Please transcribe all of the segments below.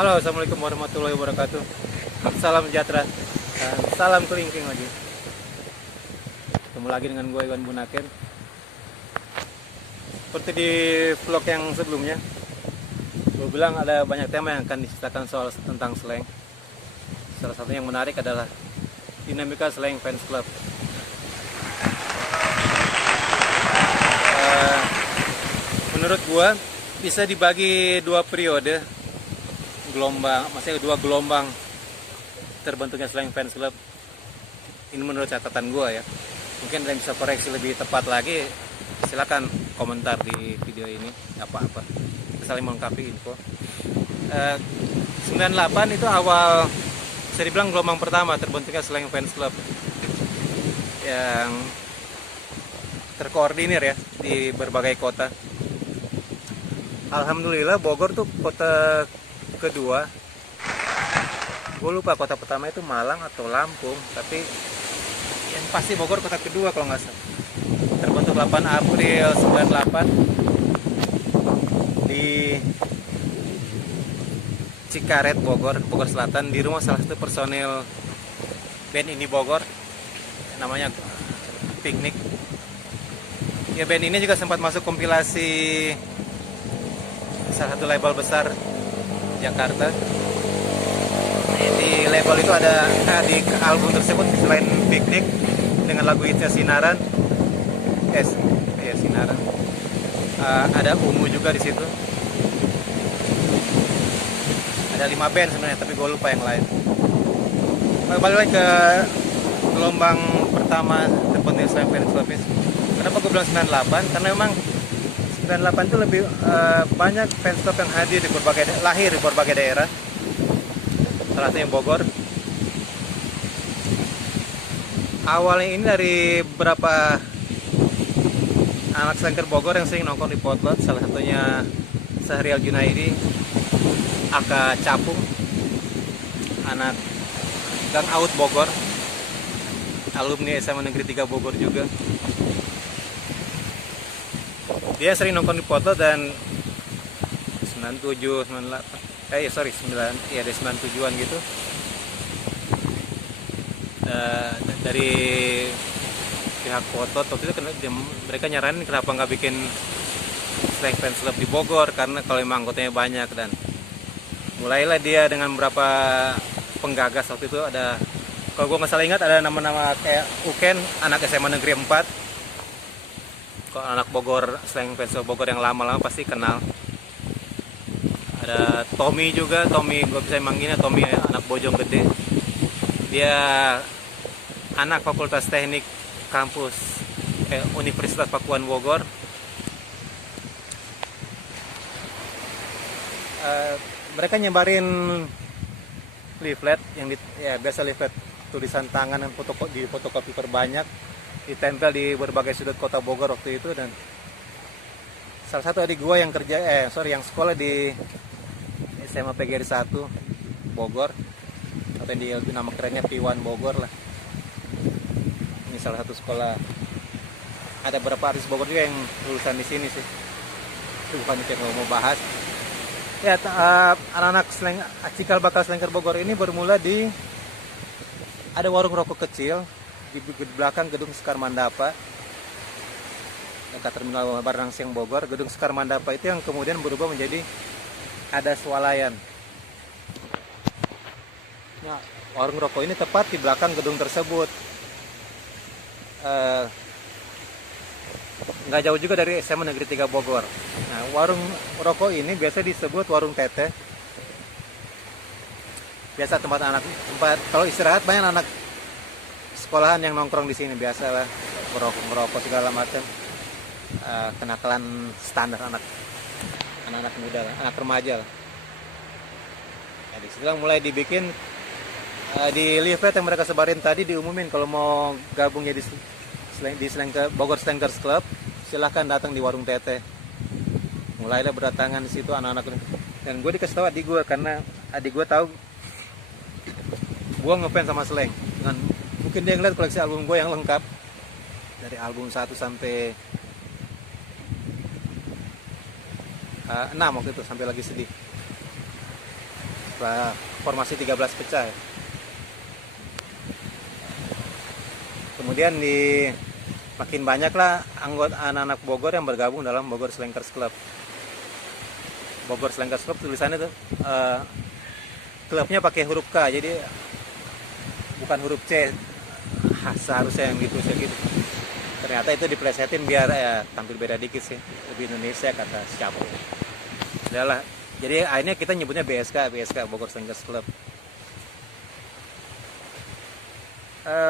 Halo, assalamualaikum warahmatullahi wabarakatuh. Salam sejahtera dan salam kelingking lagi. Ketemu lagi dengan gue Iwan Bunaken. Seperti di vlog yang sebelumnya, gue bilang ada banyak tema yang akan diceritakan soal tentang slang. Salah satu yang menarik adalah dinamika slang fans club. Menurut gue bisa dibagi dua periode gelombang, maksudnya dua gelombang terbentuknya slang fans club. Ini menurut catatan gue ya. Mungkin ada yang bisa koreksi lebih tepat lagi, silakan komentar di video ini, apa-apa. Saling melengkapi info. 98 itu awal, bisa dibilang gelombang pertama terbentuknya slang fans club yang terkoordinir ya di berbagai kota. Alhamdulillah Bogor tuh kota kedua. Gue lupa kota pertama itu Malang atau Lampung, tapi yang pasti Bogor kota kedua kalau nggak salah. Terbentuk 8 April 98 di Cikaret, Bogor Selatan, di rumah salah satu personil band ini Bogor, namanya Piknik. Ya, band ini juga sempat masuk kompilasi salah satu label besar Jakarta. Di label itu ada di album tersebut selain Piknik dengan lagu hitsnya Sinaran, Sinaran, ada Ungu juga di situ. Ada 5 band sebenarnya, tapi gue lupa yang lain. Balik lagi ke gelombang pertama terbentuknya slang fans club. Kenapa gue bilang 98? Karena memang 98 itu lebih banyak fans club yang hadir di lahir di berbagai daerah. Salah satunya Bogor. Awalnya ini dari beberapa anak slanker Bogor yang sering nongkrong di Potlot, salah satunya Sahrial Junaidi, Aka Capung, anak Gang Out Bogor, alumni SMA Negeri 3 Bogor juga. Dia sering nongkrong di Potlot dan 97, 98, 97-an gitu. Dari pihak Potlot waktu itu mereka nyaranin kenapa nggak bikin slang fans club di Bogor, karena kalau emang anggotanya banyak. Dan mulailah dia dengan beberapa penggagas. Waktu itu ada, kalau gue nggak salah ingat, ada nama-nama kayak Uken, anak SMA Negeri 4. Kalau anak Bogor, slang fans Bogor yang lama-lama pasti kenal. Ada Tommy juga, Tommy, gue bisa manggilnya Tommy, anak Bojonggede. Dia anak Fakultas Teknik kampus Universitas Pakuan Bogor. Mereka nyebarin leaflet yang biasa leaflet tulisan tangan dan fotokopi perbanyak, ditempel di berbagai sudut kota Bogor waktu itu. Dan salah satu adik gue yang yang sekolah di SMA PGRI 1 Bogor, atau di nama kerennya P1 Bogor lah. Ini salah satu sekolah. Ada beberapa artis Bogor juga yang lulusan di sini sih. Itu bukan itu yang mau bahas. Ya, anak-anak cikal bakal slanker Bogor ini bermula di ada warung rokok kecil di belakang gedung Sekar Mandapa dekat terminal Barang Siang Bogor. Gedung Sekar Mandapa itu yang kemudian berubah menjadi ada swalayan. Nah, warung rokok ini tepat di belakang gedung tersebut. Nggak jauh juga dari SMA Negeri 3 Bogor. Nah, warung rokok ini biasa disebut warung teteh. Biasa tempat kalau istirahat banyak anak sekolahan yang nongkrong di sini, biasalah merokok segala macam. Kenakalan standar anak muda lah, anak remaja lah. Nah, di situ mulai dibikin di leaflet yang mereka sebarin tadi, diumumin kalau mau gabung jadi Bogor Slankers Club, silahkan datang di warung teteh. Mulailah berdatangan di situ anak-anak. Dan gue dikasih tahu adik gue, karena adik gue tahu gue ngefans sama slang. Dengan mungkin dia ngeliat koleksi album gue yang lengkap dari album 1 sampai 6 waktu itu, sampai lagi sedih. formasi 13 pecah ya. Kemudian makin banyak lah anggota anak-anak Bogor yang bergabung dalam Bogor Slankers Club. Bogor Slankers Club tulisannya tuh klubnya pakai huruf K, jadi bukan huruf C seharusnya yang ditulis gitu. Ternyata itu diplesetin biar tampil beda dikit sih, lebih Indonesia kata siapa. Udahlah, jadi akhirnya kita nyebutnya BSK Bogor Slankers Club.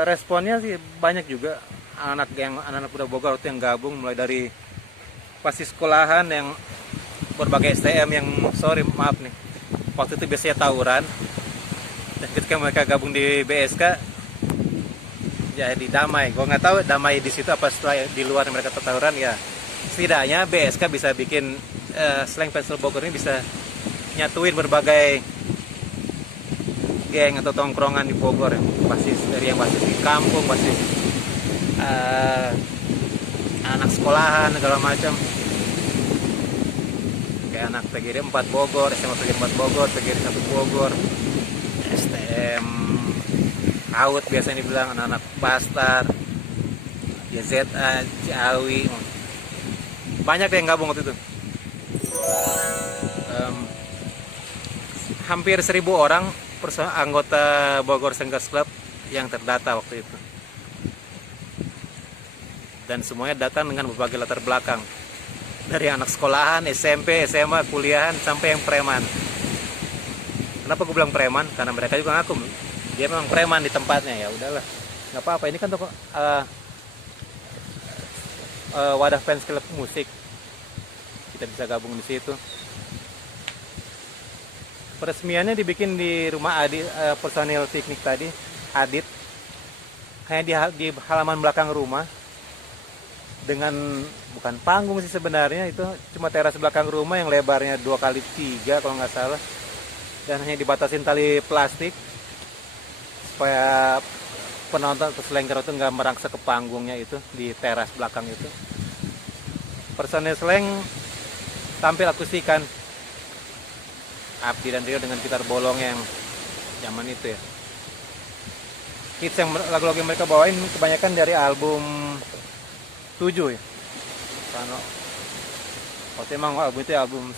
Responnya sih banyak juga anak-anak muda Bogor itu yang gabung, mulai dari pasti sekolahan yang berbagai STM yang maaf nih, waktu itu biasanya tawuran, dan ketika mereka gabung di BSK jadi damai. Gue nggak tahu damai di situ apa setelah di luar mereka tawuran ya. Setidaknya BSK bisa bikin Slang Pencil Bogor ini bisa nyatuin berbagai geng atau tongkrongan di Bogor ya. Dari yang basis di kampung, basis anak sekolahan segala macam. Kayak anak PGD 4 Bogor, SMA PGD 4 Bogor, PGD 1 Bogor, STM Out biasanya dibilang, anak-anak Pastar, YZA, Ciawi, banyak yang gabung waktu itu. Hampir 1.000 orang anggota Bogor Slankers Club yang terdata waktu itu, dan semuanya datang dengan berbagai latar belakang, dari anak sekolahan, SMP, SMA, kuliahan, sampai yang preman. Kenapa gue bilang preman? Karena mereka juga ngaku dia memang preman di tempatnya. Ya udahlah, nggak apa-apa, ini kan toko wadah fans klub musik, kita bisa gabung di situ. Peresmiannya dibikin di rumah Adit, personil piknik tadi, Adit, hanya di halaman belakang rumah, dengan bukan panggung sih sebenarnya, itu cuma teras belakang rumah yang lebarnya 2x3 kalau nggak salah, dan hanya dibatasin tali plastik supaya penonton atau slanker itu nggak merangsek ke panggungnya itu di teras belakang itu. Personil slang tampil akustikan, Abdi dan Rio dengan gitar bolong yang zaman itu ya. Hits yang lagu-lagu yang mereka bawain kebanyakan dari album 7 ya. Karena waktu emang album itu album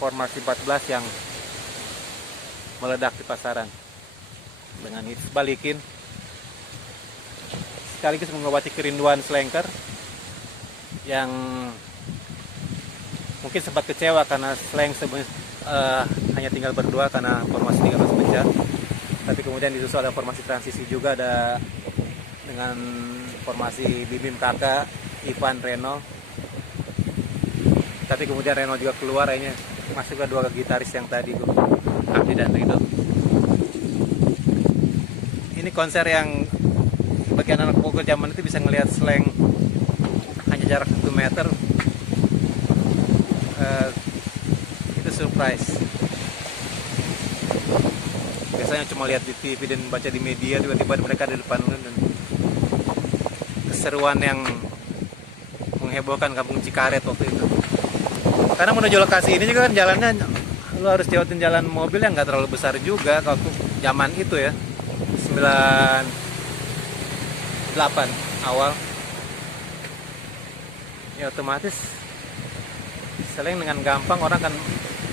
Formasi 14 yang meledak di pasaran dengan hits Balikin, sekaligus mengobati kerinduan slanker yang mungkin sempat kecewa karena slang hanya tinggal berdua karena formasi 13 pecah. Tapi kemudian disusul ada formasi transisi juga, ada dengan formasi Bibim Kakak, Ivan, Reno. Tapi kemudian Reno juga keluar, akhirnya masuk ke dua gitaris yang tadi tuh, Abdi dan Rido. Ini konser yang bagi anak Bogor zaman itu bisa ngelihat slang hanya jarak 1 meter. Itu surprise. Biasanya cuma lihat di TV dan baca di media, tiba-tiba mereka di depan, dan keseruan yang menghebohkan kampung Cikaret waktu itu. Karena menuju lokasi ini juga kan jalannya lu harus lewatin jalan mobil yang nggak terlalu besar juga kalau zaman itu ya, 98 awal ya, otomatis slang dengan gampang orang kan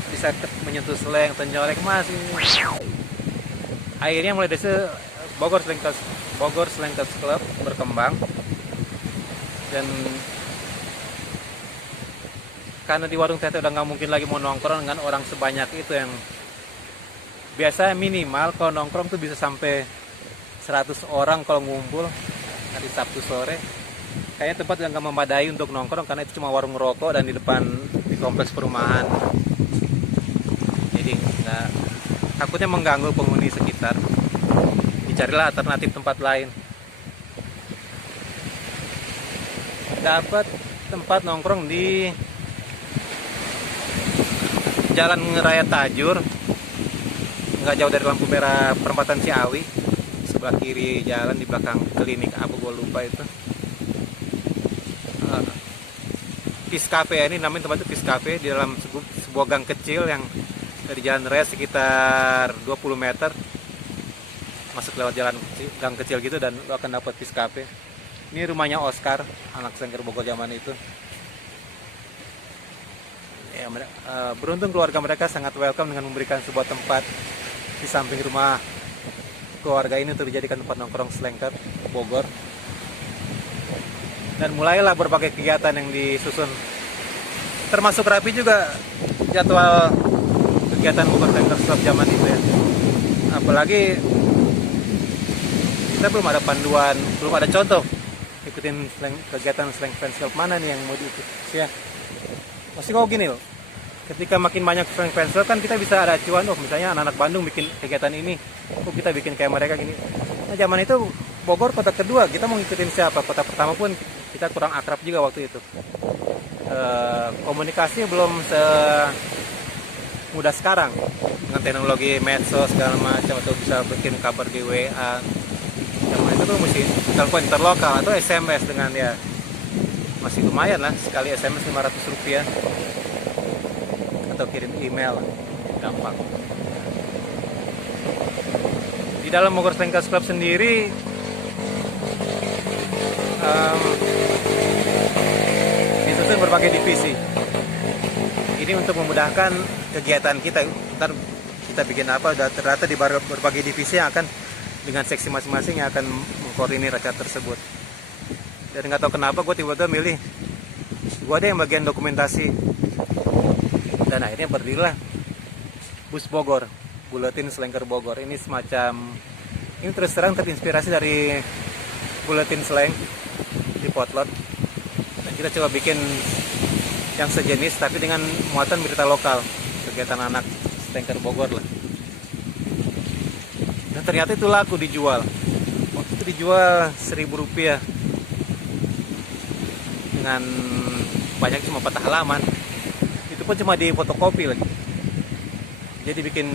bisa menyentuh slang atau nyolek mas ini. Akhirnya mulai dari Bogor Slankers Club berkembang, dan karena di warung tete udah nggak mungkin lagi mau nongkrong dengan orang sebanyak itu, yang biasa minimal kalau nongkrong tuh bisa sampai 100 orang kalau ngumpul hari Sabtu sore. Kayaknya tempat yang nggak memadai untuk nongkrong karena itu cuma warung rokok dan di depan di kompleks perumahan. Jadi nggak, takutnya mengganggu penghuni sekitar. Dicarilah alternatif tempat lain. Dapat tempat nongkrong di Jalan Raya Tajur, nggak jauh dari lampu merah perempatan Ciawi, sebelah kiri jalan di belakang klinik apa gue lupa itu. Peace Cafe, ini namanya tempat itu Peace Cafe, di dalam sebuah gang kecil yang dari jalan raya sekitar 20 meter, masuk lewat jalan gang kecil gitu, dan lo akan dapat Peace Cafe. Ini rumahnya Oscar, anak Slengker Bogor zaman itu. Ya, beruntung keluarga mereka sangat welcome dengan memberikan sebuah tempat di samping rumah keluarga ini untuk dijadikan tempat nongkrong Slengker Bogor. Dan mulailah berbagai kegiatan yang disusun, termasuk rapi juga jadwal kegiatan Bogor Slengker Club zaman itu ya. Apalagi kita belum ada panduan, belum ada contoh ikutin kegiatan Slengker Fans Club mana nih yang mau diikuti ya. Masih kok gini loh, ketika makin banyak Slengker Fans Club kan kita bisa ada acuan, oh misalnya anak-anak Bandung bikin kegiatan ini, oh kita bikin kayak mereka gini. Nah zaman itu Bogor kota kedua, kita mau ngikutin siapa? Kota pertama pun kita kurang akrab juga waktu itu. Komunikasi belum mudah sekarang dengan teknologi medsos segala macam, atau bisa bikin kabar di WA. Zaman itu tuh mesti telepon interlokal atau SMS dengan ya masih lumayan lah, sekali SMS 500 rupiah, atau kirim email, gampang. Di dalam Bogor Slengker Club sendiri disusun berbagai divisi. Ini untuk memudahkan kegiatan kita. Ntar kita bikin apa, ternyata di berbagai divisi yang akan dengan seksi masing-masing yang akan mengkoordinir acara tersebut. Dan nggak tahu kenapa gue tiba-tiba milih gue ada yang bagian dokumentasi. Dan akhirnya berdirilah Bus Bogor, Buletin Slengker Bogor. Ini semacam, ini terus terang terinspirasi dari Buletin Sleng di Potlot. Dan kita coba bikin yang sejenis tapi dengan muatan berita lokal, kegiatan anak Slengker Bogor lah. Dan ternyata itu laku dijual. Waktu itu dijual Rp1.000 dengan banyak cuma 4 halaman. Itu pun cuma di fotokopi lagi. Jadi bikin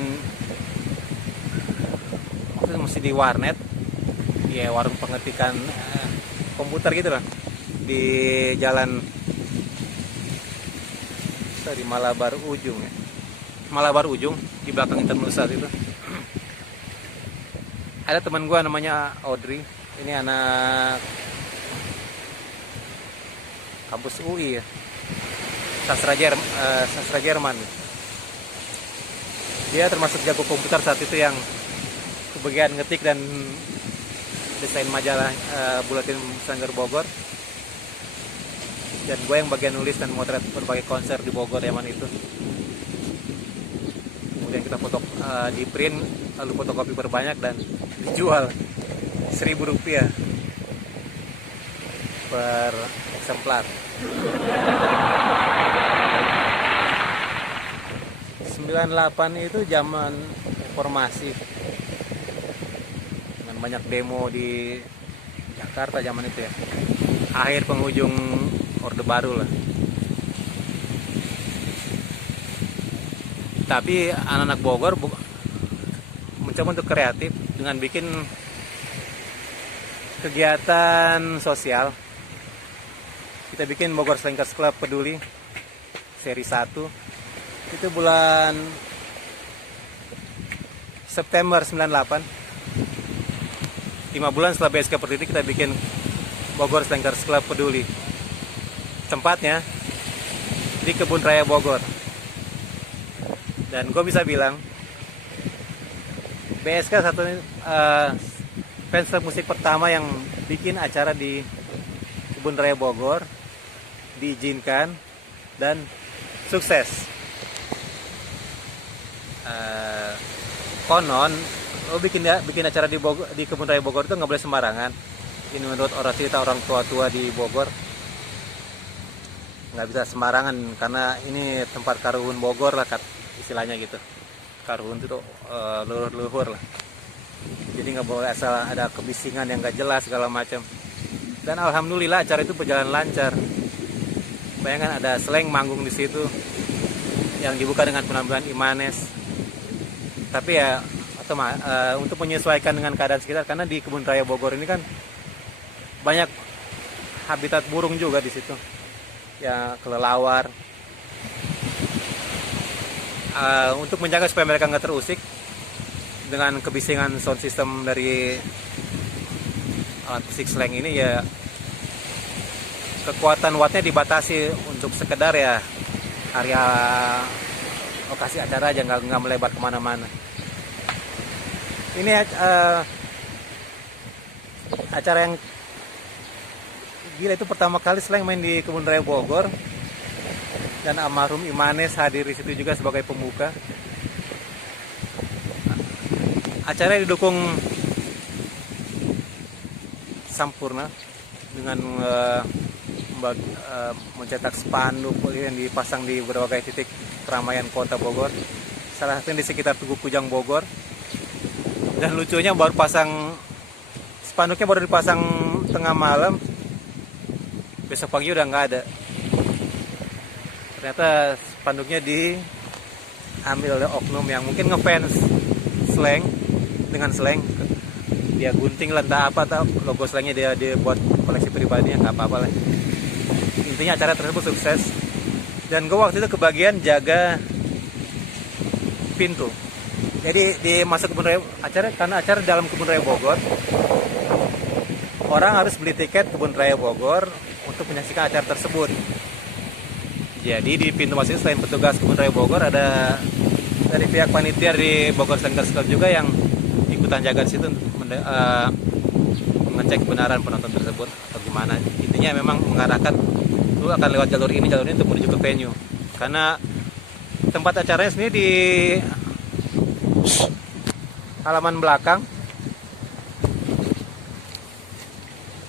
waktu itu mesti di warnet, ya warung pengetikan komputer gitu lah, di jalan di Malabar Ujung ya. Malabar Ujung di belakang Internusa itu. Ada teman gue namanya Audrey. Ini anak kampus UI ya. Sastra Jerman. Dia termasuk jago komputer saat itu, yang kebagian ngetik dan desain majalah Buletin Slengker Bogor. Dan gue yang bagian nulis dan motret berbagai konser di Bogor zaman itu. Kemudian kita foto di print, lalu fotokopi berbanyak dan dijual Rp1.000 per eksemplar. 98 itu zaman reformasi, dengan banyak demo di Jakarta zaman itu ya. Akhir penghujung Orde Baru lah. Tapi anak-anak Bogor mencoba untuk kreatif dengan bikin kegiatan sosial. Kita bikin Bogor Slengker Club Peduli seri 1. Itu bulan September 98. 5 bulan setelah BSK berdiri, kita bikin Bogor Slengker Club Peduli. Tempatnya di Kebun Raya Bogor. Dan gue bisa bilang BSK satu fans club musik pertama yang bikin acara di Kebun Raya Bogor, diizinkan dan sukses. Konon lo bikin acara di Kebun Raya Bogor itu nggak boleh sembarangan. Ini menurut orang cerita orang tua-tua di Bogor, nggak bisa sembarangan karena ini tempat karuhun Bogor lah, istilahnya gitu. Karuhun itu leluhur lah. Jadi nggak boleh asal ada kebisingan yang nggak jelas segala macam. Dan alhamdulillah acara itu berjalan lancar. Bayangkan ada Sleng manggung di situ yang dibuka dengan penampilan Imanes. Tapi ya untuk menyesuaikan dengan keadaan sekitar, karena di Kebun Raya Bogor ini kan banyak habitat burung juga di situ. Ya kelelawar. untuk menjaga supaya mereka nggak terusik dengan kebisingan sound system dari alat musik slang ini, ya kekuatan wattnya dibatasi untuk sekedar ya area lokasi acara aja, nggak melebar kemana-mana. Ini acara yang gila itu pertama kali slang main di Kebun Raya Bogor, dan almarhum Imanes hadir di situ juga sebagai pembuka. Acara didukung Sampurna dengan mencetak spanduk yang dipasang di berbagai titik keramaian kota Bogor. Salah satunya di sekitar Tugu Kujang Bogor. Dan lucunya spanduknya baru dipasang tengah malam, besok pagi udah nggak ada. Ternyata spanduknya diambil oleh oknum yang mungkin ngefans slang, dengan slang dia gunting lah, entah apa, atau logo slangnya dia buat koleksi pribadinya, nggak apa-apa lah. Intinya acara tersebut sukses, dan gue waktu itu kebagian jaga pintu. Jadi di masuk Kebun Raya karena acara dalam Kebun Raya Bogor, orang harus beli tiket Kebun Raya Bogor untuk menyaksikan acara tersebut. Jadi di pintu masuk selain petugas Kebun Raya Bogor, ada dari pihak panitia di Bogor Sengkers Club juga yang ikutan jaga di situ untuk mengecek kebenaran penonton tersebut atau gimana. Intinya memang mengarahkan lu akan lewat jalur ini untuk menuju ke venue, karena tempat acaranya sendiri di halaman belakang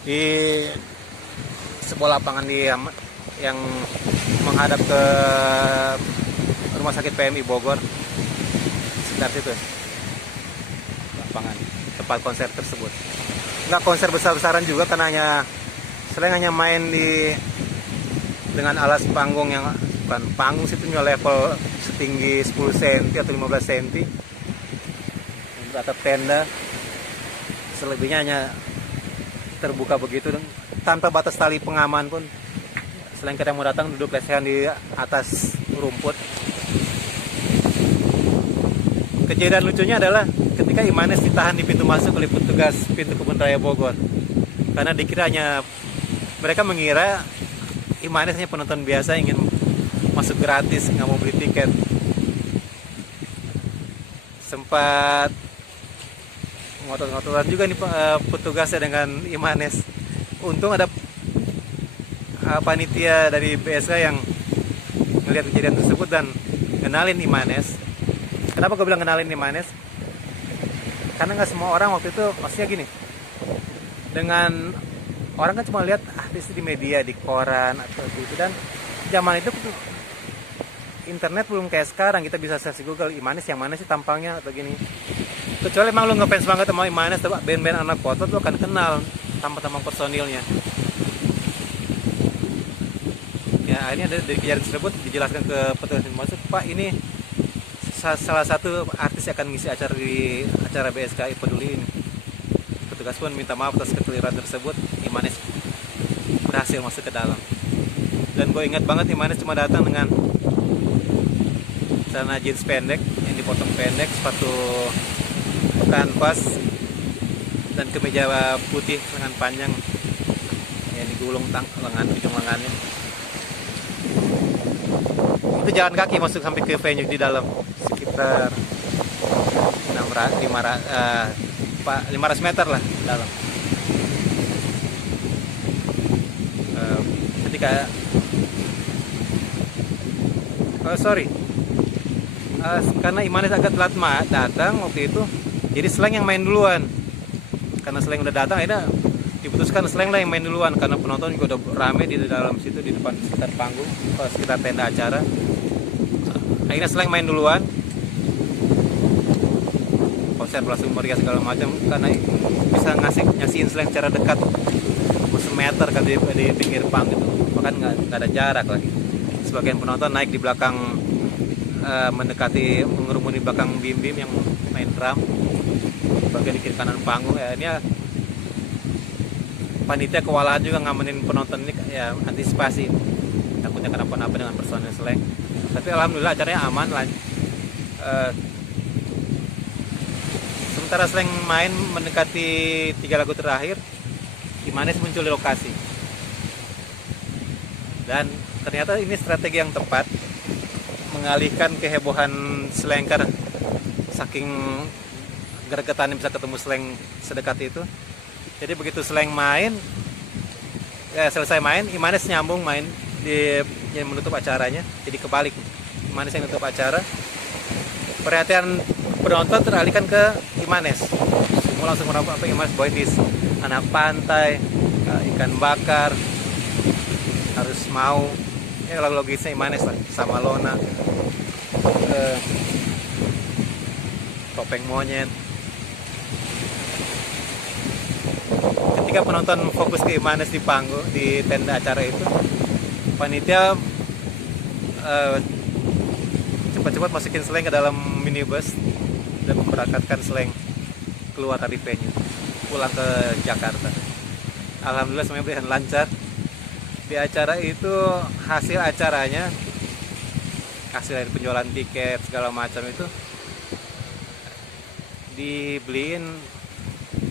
di sebuah lapangan yang menghadap ke Rumah Sakit PMI Bogor, sekitar situ lapangan tempat konser tersebut. Nggak konser besar-besaran juga, karena selain hanya main dengan alas panggung yang bukan panggung, situ level setinggi 10 cm atau 15 cm, atap tenda. Selebihnya hanya terbuka begitu tanpa batas tali pengaman pun. Selain kita mau datang duduk lesehan di atas rumput. Kejadian lucunya adalah ketika Imanes ditahan di pintu masuk oleh petugas pintu Kebun Raya Bogor, karena dikiranya mereka mengira Imanes hanya penonton biasa ingin masuk gratis, nggak mau beli tiket. Sempat ngotot-ngototan juga nih petugasnya dengan Imanes. Untung ada panitia dari BSK yang melihat kejadian tersebut dan kenalin Imanes. Kenapa gue bilang kenalin Imanes? Karena nggak semua orang waktu itu, maksudnya gini, dengan orang kan cuma lihat artis di media, di koran atau gitu, dan zaman itu internet belum kayak sekarang, kita bisa search Google Imanes yang mana sih tampangnya atau gini. Kecuali emang lu ngefans banget sama Imanes, band-band anak kota lu akan kenal tampang personilnya. Ya akhirnya dari kejadian tersebut dijelaskan ke petugas yang masuk, Pak ini salah satu artis yang akan ngisi acara di acara BSKI Peduli ini. Petugas pun minta maaf atas kekeliruan tersebut. Imanes berhasil masuk ke dalam. Dan gue ingat banget Imanes cuma datang dengan celana jeans pendek yang dipotong pendek, sepatu kanvas, dan kemeja putih lengan panjang yang digulung ujung lengannya. Itu jalan kaki masuk sampai ke venue di dalam sekitar 500 meter lah dalam. Ketika karena Imanes agak telat datang waktu itu, jadi Slang yang main duluan. Karena Slang udah datang, akhirnya diputuskan Slang lah yang main duluan, karena penonton juga udah rame di dalam situ, di depan sekitar panggung, sekitar tenda acara. Akhirnya Slang main duluan, konser berlangsung meriah segala macam, karena bisa nyasihin Slang secara dekat, semeter kan di pinggir panggung itu, bahkan nggak ada jarak lagi. Sebagian penonton naik di belakang, mendekati mengerumuni belakang bim-bim yang main drum, bagian di kiri kanan panggung. Ya ini panitia kewalahan juga ngamenin penonton ini, ya antisipasi takutnya kenapa-napa dengan personil Slang. Tapi alhamdulillah acaranya aman, Eh, sementara Slank main mendekati 3 lagu terakhir, Imanes muncul di lokasi. Dan ternyata ini strategi yang tepat mengalihkan kehebohan Slanger, saking gregetan bisa ketemu Slank sedekat itu. Jadi begitu Slank main, selesai main, Imanes nyambung main yang menutup acaranya. Jadi kebalik, Imanes yang menutup acara. Perhatian penonton teralihkan ke Imanes. Semua langsung meraba apa Imanes bawain di anak pantai, ikan bakar, harus mau. Ya logisnya Imanes lah, sama Lona, topeng monyet. Ketika penonton fokus ke Imanes di panggung, di tenda acara itu, panitia cepat-cepat masukin Slank ke dalam minibus dan memberangkatkan Slank keluar dari venue, pulang ke Jakarta. Alhamdulillah semuanya berjalan lancar. Di acara itu, hasil acaranya, hasil dari penjualan tiket segala macam itu dibeliin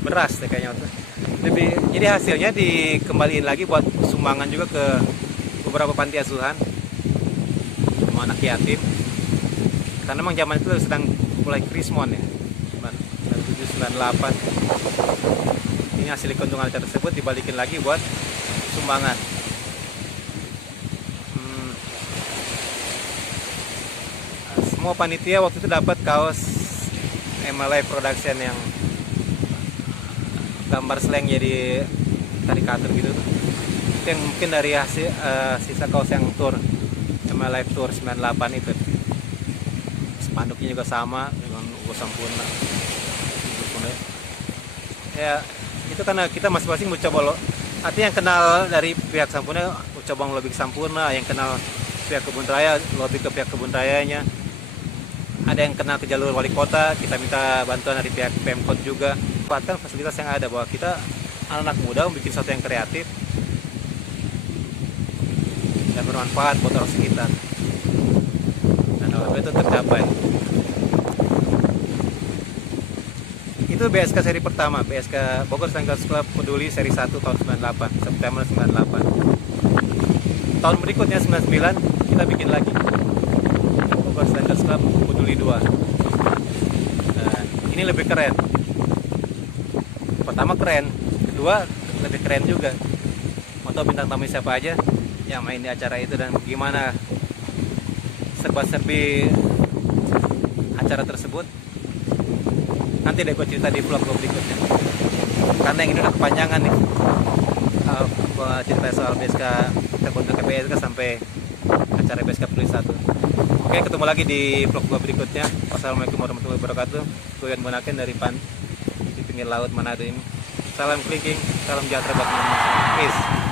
beras deh kayaknya tuh. Jadi hasilnya dikembaliin lagi buat sumbangan juga ke beberapa panti asuhan sama anak yatim. Karena memang zaman itu sedang mulai krismon ya, 97, 98. Ini hasil keuntungan acara tersebut dibalikin lagi buat sumbangan. Semua panitia waktu itu dapat kaos MLI Production yang gambar Slank jadi karikatur gitu tuh. Itu yang mungkin dari hasil sisa kaos yang tour MLI Tour 98 itu. Spanduknya juga sama dengan Ugo Sampurna. Ya itu karena kita masing-masing mencoba artinya yang kenal dari pihak Sampurna mencoba lebih Sampurna, yang kenal pihak Kebun Raya lebih ke pihak Kebun Rayanya. Ada yang kenal ke jalur wali kota, kita minta bantuan dari pihak Pemkot juga. Manfaatkan fasilitas yang ada, bahwa kita anak muda membuat sesuatu yang kreatif dan bermanfaat buat orang sekitar. Dan alhamdulillah itu tercapai. Itu BSK seri pertama, BSK Bogor Slangers Club Peduli seri 1 tahun 98, September 98. Tahun berikutnya 99 kita bikin lagi Bogor Slangers Club Peduli 2. Nah, ini lebih keren. Pertama keren, kedua lebih keren juga. Mau tahu bintang tamu siapa aja yang main di acara itu dan gimana serba-serbi acara tersebut, nanti deh gue cerita di vlog berikutnya. Karena yang ini udah kepanjangan nih, gue cerita soal BSK terbentuk BSK sampai acara BSK Peduli 1. Oke, ketemu lagi di vlog gue berikutnya. Wassalamualaikum warahmatullahi wabarakatuh. Gue Yan Bonaken dari di pinggir laut Manado ini. Salam kelingking, salam sejahtera buat Peace.